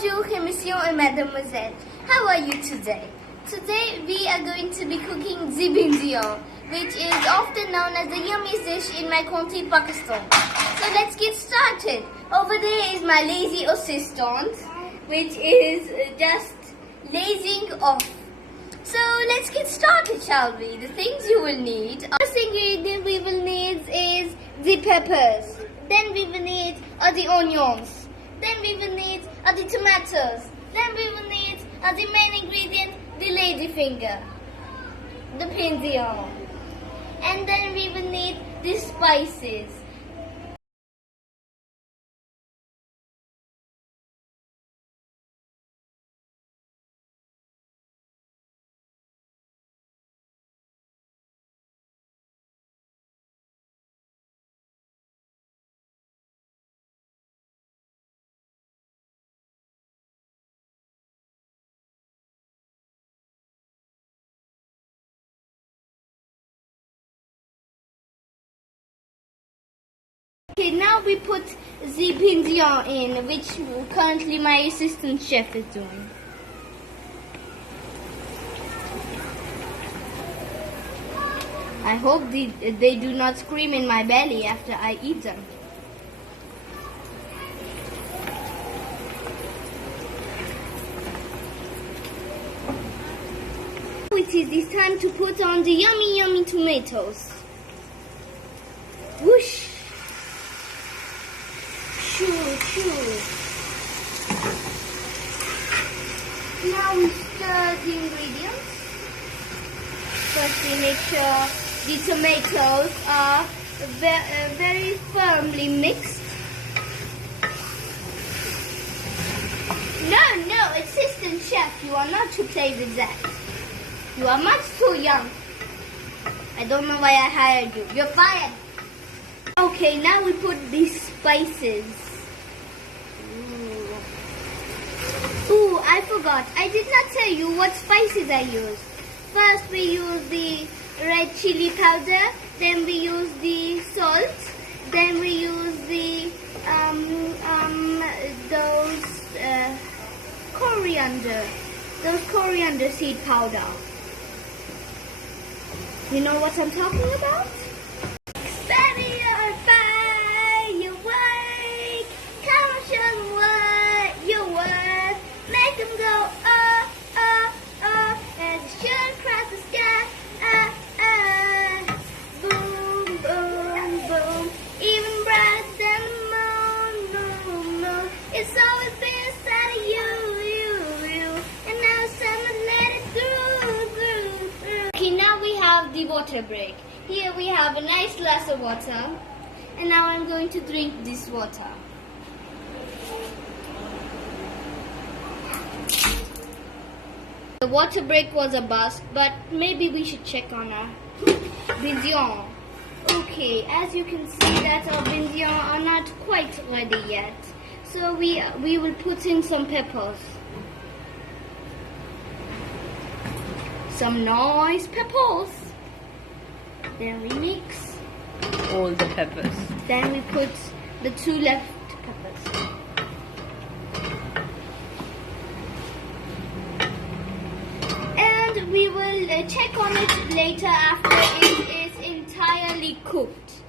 Bonjour, Monsieur et Mademoiselle. How are you today? Today we are going to be cooking the Bhindiyon, which is often known as the yummiest dish in my country, Pakistan. So let's get started. Over there is my lazy assistant, which is just lazing off. So let's get started, shall we? The things you will need. First ingredient we will need is the peppers. Then we will need the onions. Then we will need the tomatoes. Then we will need the main ingredient, the lady finger, the Bhindiyon. And then we will need the spices. Okay, now we put the Bhindiyon in, which currently my assistant chef is doing. I hope they do not scream in my belly after I eat them. It is this time to put on the yummy tomatoes. Whoosh! Shoo. Now we stir the ingredients. First we make sure the tomatoes are very firmly mixed. No, assistant chef, you are not to play with that. You are much too young. I don't know why I hired you. You're fired. Okay, now we put these spices. Ooh, I forgot. I did not tell you what spices I used. First we use the red chili powder, then we use the salt, then we use the coriander seed powder. You know what I'm talking about? Steady or firework, come on, show them what you're worth. Make them go as it should across the sky. Boom, even brighter than the moon. It's always been inside of you, and now it's time to let it through. Okay, now we have the water break. Here we have a nice glass of water, and now I'm going to drink this water. The water break was a bust, but maybe we should check on our Bhindiyon. Okay, as you can see that our Bhindiyon are not quite ready yet. So we will put in some peppers. Some nice peppers. Then we mix. All the peppers. Then we put the two left peppers. And we will check on it later after it is entirely cooked.